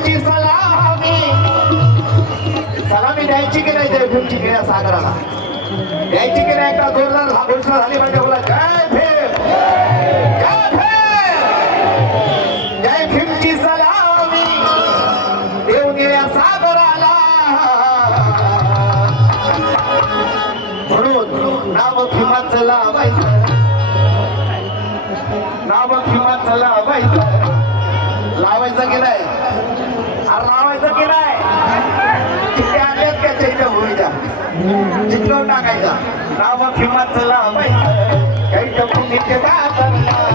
भीमची सलामी सलामी द्यायची की नाही जय भीमची गिऱ्या सागराला द्यायची की नाही? एकदा जोरदार हा घोषणा झाली म्हणजे बोला जय भीम जय भीम जय भीमची सलामी देऊ गिऱ्या सागराला म्हणून नाव भीमाचं लावायचं नाव भीमाचं लावायचं की नाही? अरे लावायचं की नाही? चिठ्ठे आल्यात का चैत्य भूमीच्या चिठ्ठीवर टाकायचा नाव भीमाचं लावायचं चैत्य भूमीचे का करणार